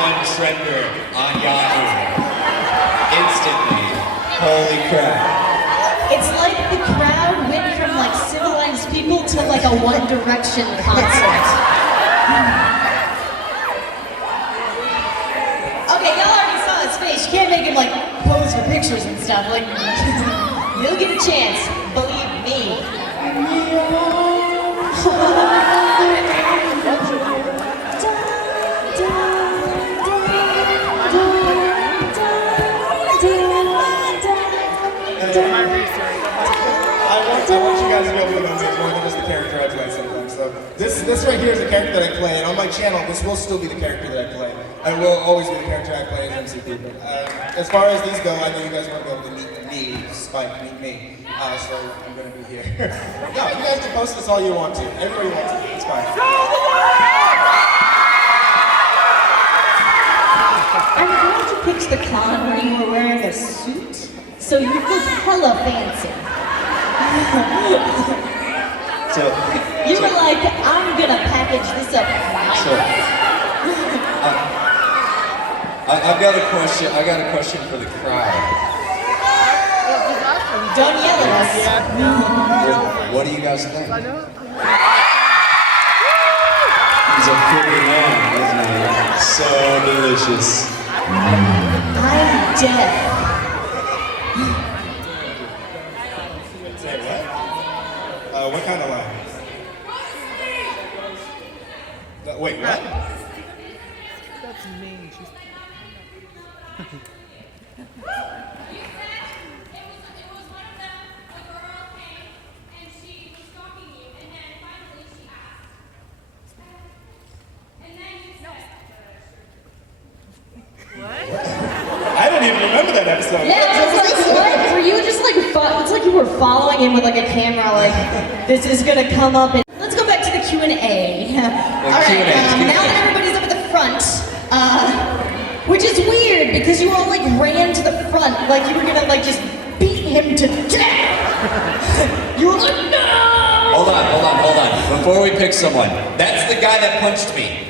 #1 trender on Yahoo. Instantly. Holy crap. It's like the crowd went from like civilized people to like a One Direction concert. Okay, y'all already saw his face. You can't make him like pose for pictures and stuff. Like, you'll get a chance. Believe me. I want you guys to be able to know me more than just the character I play sometimes. So this right here is the character that I play, and on my channel, this will still be the character that I play. I will always be the character I play as MCP. But as far as these go, I know you guys want to be able to meet me, Spike, meet me. So I'm going to be here. No, you guys can post this all you want to. Everybody wants to. It's fine. I'm going to pitch the con where you were wearing a suit, so you look hella fancy. So You were like, I'm gonna package this up. I've got a question. I got a question for the crowd. Don't yell at us. What do you guys think? He's a pretty man, isn't he? So delicious. I'm deaf. Say what? What kind of line? Wait, what? That's mean. I don't even remember that episode. Yeah, it's like, what? Were you just like, it's like you were following him with like a camera, like, this is gonna come up and... Let's go back to the Q&A. Alright, now that everybody's up at the front, which is weird because you all like ran to the front like you were gonna like just beat him to death. You were like, no! Hold on. Before we pick someone, that's the guy that punched me.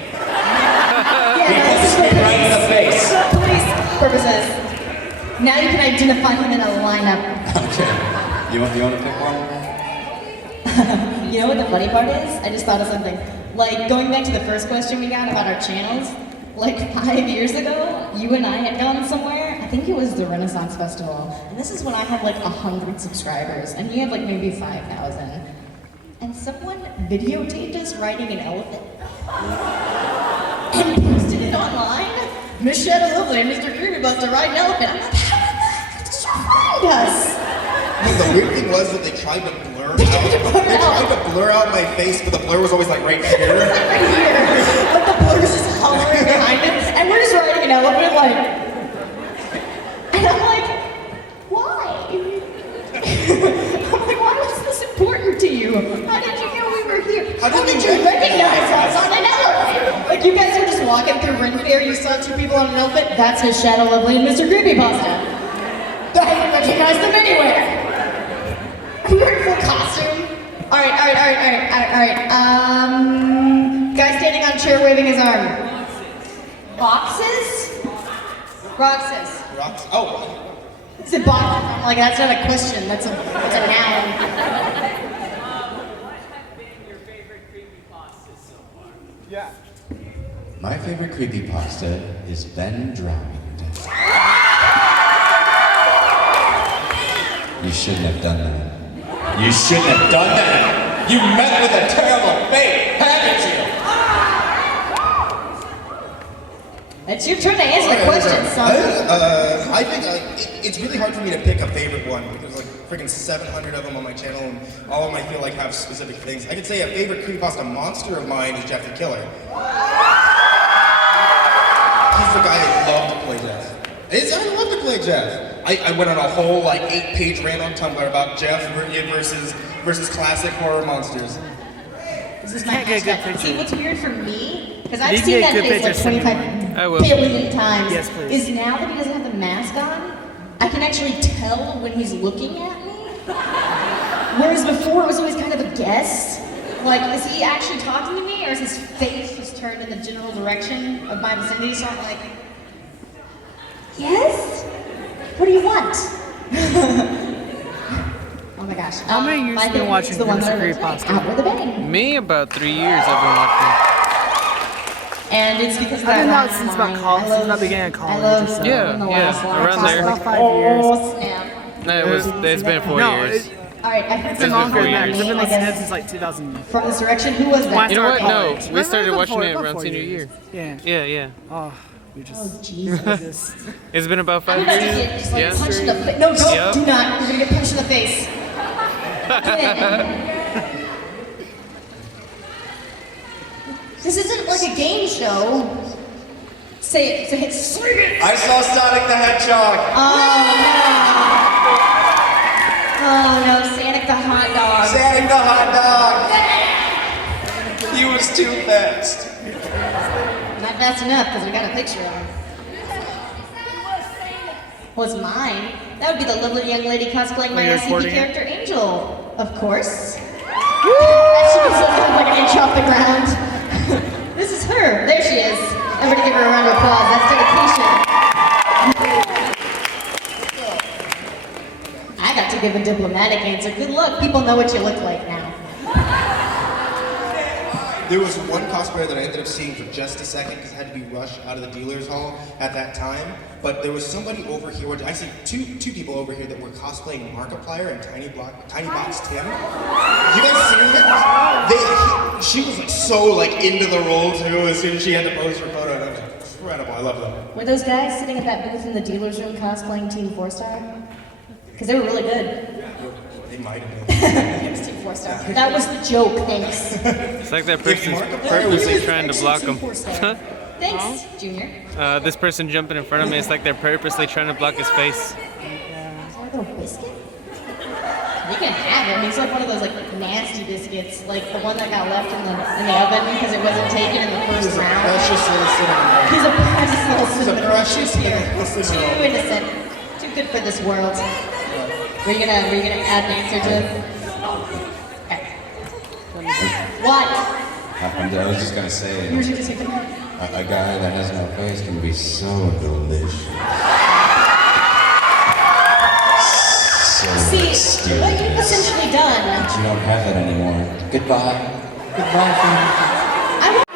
He punched me right in the face. Police purposes. Now you can identify him in a lineup. Okay. You want to pick one? You know what the funny part is? I just thought of something. Like, going back to the first question we got about our channels, like 5 years ago, you and I had gone somewhere, I think it was the Renaissance Festival, and this is when I had like 100 subscribers, and he had like maybe 5,000. And someone videotaped us riding an elephant, and posted it online. Miss Shadow Lovely and Mr. Creepybuster ride an elephant. I'm like, how did you find us? The weird thing was that they tried to blur out. They tried to blur out my face, but the blur was always like right here. Right here. Like the blur's just hovering behind him, and we're just riding an elephant like... And I'm like, why? I'm like, why was this important to you? How did you know we were here? How did you recognize us on an elephant? Like you guys are just walking through Ren Fair, you saw two people on an elephant, that's Miss Shadow Lovely and Mr. Creepypasta. I didn't recognize them anywhere. We were in full costume. Alright. Guy standing on chair waving his arm. Boxes? Roxas. Rocks. Oh. It's a box. I'm like, that's not a question, that's a noun. What have been your favorite creepypastas so far? Yeah. My favorite creepypasta is Ben Drowned. You shouldn't have done that. You shouldn't have done that! You met with a terrible fate, haven't you? It's your turn to answer the question, son. I think it's really hard for me to pick a favorite one. There's like freaking 700 of them on my channel, and all of them I feel like have specific things. I could say a favorite creepypasta monster of mine is Jeff the Killer. He's the guy I love to play Jeff. I love to play Jeff. I went on a whole like 8-page rant on Tumblr about Jeff versus classic horror monsters. This is my Can't get a good hashtag. picture. See, what's weird for me, because You I've can seen get that a good face like picture, send me 25 one. I will. billion times, Yes, please. is now that he doesn't have the mask on, I can actually tell when he's looking at me. Whereas before it was always kind of a guess. Like, is he actually talking to me, or is his face just turned in the general direction of my vicinity? So I'm like, yes? What do you want? Oh my gosh. How many years my have you been favorite watching is the one that I Prince like, Creepypasta? Out with a bang. Me, about 3 years I've been watching. And it's because I've been that out since about line. college, I since the love- beginning of college I love or so. Yeah, in the yeah, last line. around there. About 5 years. Oh, snap. No, it's been 4 No, years. All right, I heard it's been been longer four than that, years. because I've been I listening to it guess since like 2000. from this direction. Who was that? When I You know what? started No, college. we started watching it About around 4 senior years. year. Yeah. Yeah. Oh, we just. Oh, Jesus. just It's been about I'm 5 about to years. get just like Yeah. punched in the face. No, don't. Yep. Do not. You're gonna get punched in the face. This isn't like a game show. Say it. Say it. Sing it. I saw Sonic the Hedgehog. Oh no, Sonic the hot dog. Sonic the hot dog. He was too fast. Not fast enough because we got a picture of him. Was mine. That would be the lovely young lady cosplaying my Are you SCP recording it? character Angel, of course. That should be something like an inch off the ground. This is her. There she is. Everybody give her a round of applause. That's dedication. I got to give a diplomatic answer. Good luck. People know what you look like now. There was one cosplayer that I ended up seeing for just a second because I had to be rushed out of the dealer's hall at that time. But there was somebody over here. I see two people over here that were cosplaying Markiplier and Tiny Box Tim. You guys seen it? She was like so like into the role too. As soon as she had to pose her photo, and it was incredible. I love them. Were those guys sitting at that booth in the dealer's room cosplaying Team 4-Star? Because they were really good. They might have been. It was Team 4-Star. That was the joke, thanks. It's like that person's Markiplier purposely trying to block him. Thanks, Junior. This person jumping in front of me, it's like they're purposely trying to block his face. Is that a little biscuit? You can have him. He's like one of those like nasty biscuits, like the one that got left in the oven because it wasn't taken in the first round. Precious little cinnamon. He's a precious little He's a cinnamon. precious Too little cinnamon. innocent. Too good for this world. Were you gonna add an answer to it? Okay. What? I was just gonna say, You were just saying. a guy that has no face can be so delicious. So See, mysterious. what you've essentially done. But you don't have it anymore. Goodbye. Goodbye, friend.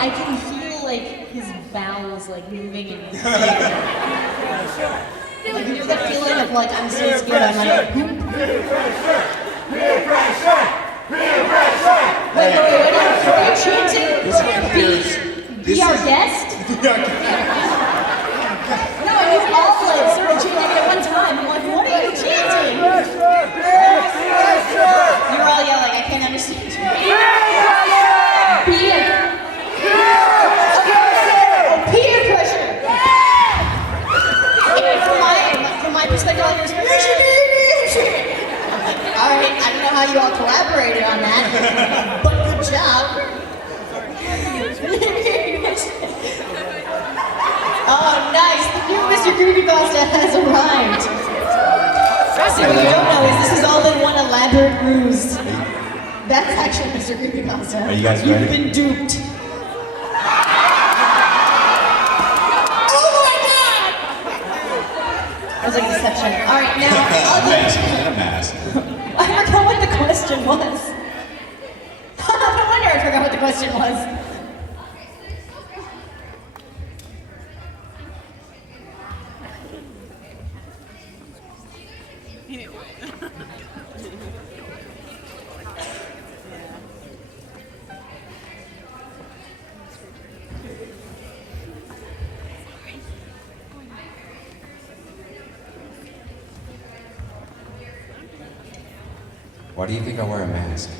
I can feel like his bowels like moving in his ear. Like you know that feeling of like I'm so scared I'm like wait, are you chanting? Be our guest? No, you all like started chanting at one time. I'm like, what are you chanting? You're all yelling, I can't understand you. Peer pressure. From my perspective, all yours. All right, I don't know how you all collaborated on that, but good job. Oh, nice. The new Mr. Creepypasta has arrived. So what you don't know is this is all in one elaborate ruse. That's actually Mr. Creepypasta. Are you guys You've ready? been duped. That was like a deception. All right, now Mask and a mask. I forgot what the question was. No wonder I forgot what the question was. Why do you think I wear a mask? I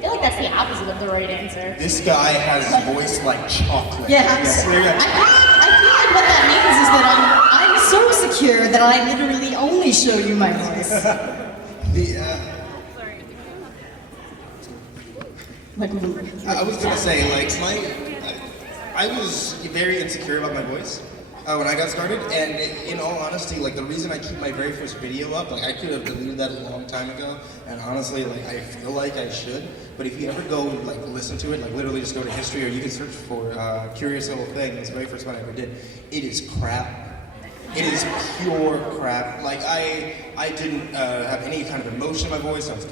feel like that's the opposite of the right answer. This guy has a voice like chocolate. Yes. There you go. I feel like what that means is that I'm so secure that I literally only show you my voice. Like, I was gonna say, like, I was very insecure about my voice. when I got started, and in all honesty, like the reason I keep my very first video up, like I could have deleted that a long time ago, and honestly, like I feel like I should. But if you ever go like listen to it, like literally just go to history, or you can search for Curious Little Thing. It's the very first one I ever did. It is crap. It is pure crap. Like I didn't have any kind of emotion in my voice. I was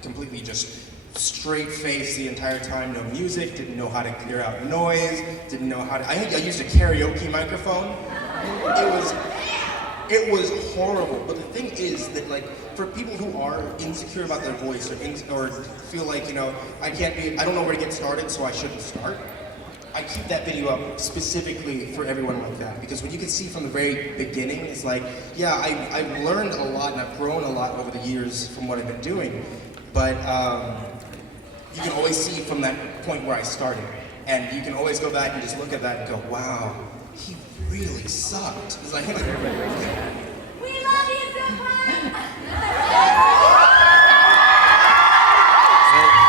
completely just straight face the entire time. No music. Didn't know how to clear out noise. Didn't know how to. I think I used a karaoke microphone. It was horrible. But the thing is that like for people who are insecure about their voice or feel like I don't know where to get started, so I shouldn't start. I keep that video up specifically for everyone like that, because what you can see from the very beginning is like, yeah, I've learned a lot and I've grown a lot over the years from what I've been doing, but you can always see from that point where I started, and you can always go back and just look at that and go, wow, he really sucked. It's like, We love you so much!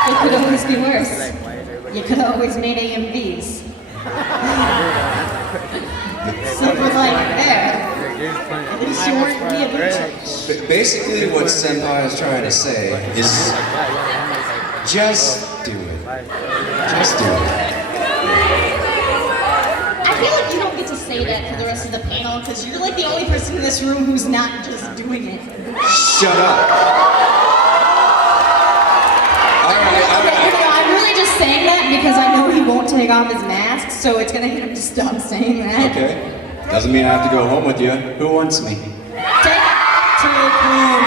It could always be worse. You could always made AMVs. Simple like there. At least you weren't me a virgin. Basically, what Senpai is trying to say is just do it. Just do it. I feel like you don't get to say that for the rest of the panel because you're like the only person in this room who's not just doing it. Shut up. I'm really just saying that because I know he won't take off his mask, so it's gonna get him to stop saying that. Okay. Doesn't mean I have to go home with you. Who wants me? Take home.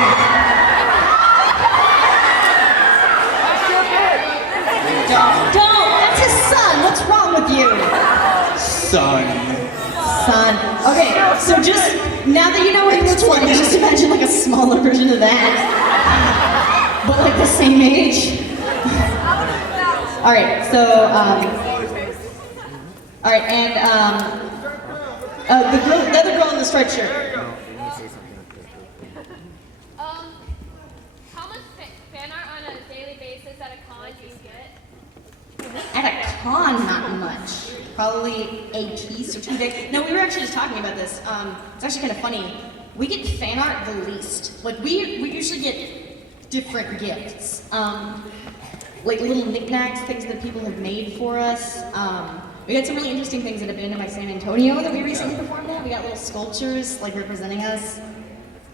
Don't! That's his son! What's wrong with you? son. Okay, so just, now that you know what he looks like, just imagine like a smaller version of that. But like the same age. Alright, so, alright, and, the other girl in the striped shirt. How much fan art on a daily basis at a con do you get? At a con, not much. Probably a piece or two a day. No, we were actually just talking about this. It's actually kind of funny. We get fan art the least. Like, we usually get different gifts. Like little knickknacks, things that people have made for us. We got some really interesting things that have been in my San Antonio that we recently performed at. We got little sculptures, like, representing us.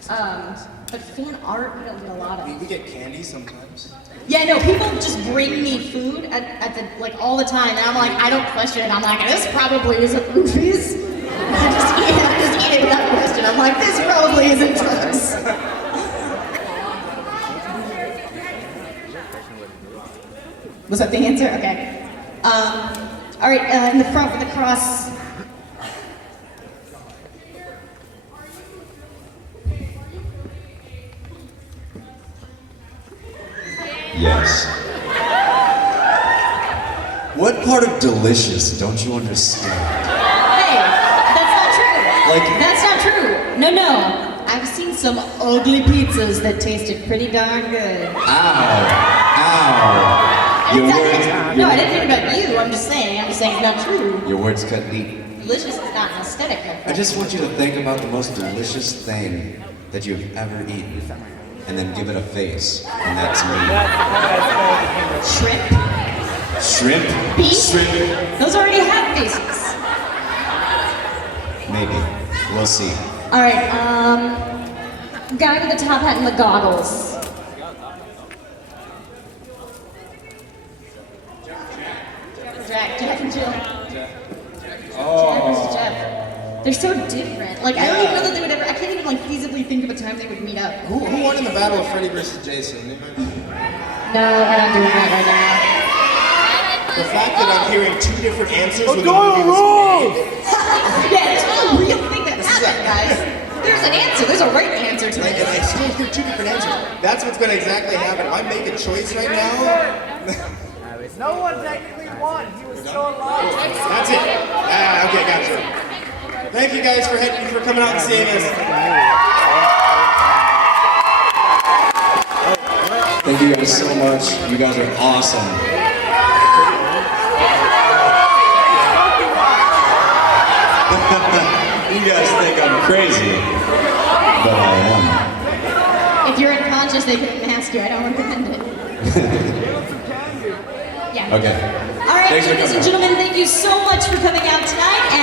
But fan art, we don't get a lot of. We get candy sometimes. Yeah, no, people just bring me food at the, like, all the time, and I'm like, I don't question it. I'm like, this probably isn't movies. I just eat it without question. I'm like, this probably isn't drugs. Was that the answer? Okay. All right, in the front with the cross. Yes. What part of delicious don't you understand? Hey, that's not true. Like- That's not true. No. I've seen some ugly pizzas that tasted pretty darn good. Ow. Your words, No, I didn't mean about you. I'm just saying it's not true. your words cut deep. Delicious is not an aesthetic. my I friend. just want you to think about the most delicious thing that you've ever eaten, and then give it a face, and that's me. Shrimp, Shrimp? beef. Shrimp? Those already have faces. Maybe. We'll see. All right. Guy with the top hat and the goggles. Jack and Jill. Jack versus Jeff. They're so different. Like, I don't even know that they would ever. I can't even like feasibly think of a time they would meet up. Who won in the battle of Freddy versus Jason? Anybody? No, we're not doing that right now. The fact that I'm hearing two different answers with the movie was Yeah, there's no real thing that happened, guys. There's an answer. There's a right answer to like, and I it. still hear two different answers. That's what's gonna exactly happen. If I make a choice right now, No one technically won. He was still alive. that's it. Okay, gotcha. Thank you guys for coming out and seeing us. Thank you guys so much. You guys are awesome. You guys think I'm crazy. But I am. If you're unconscious, they can mask you. I don't recommend it. Yeah. Okay. All right, Thanks for ladies and coming. gentlemen, thank you so much for coming out tonight. And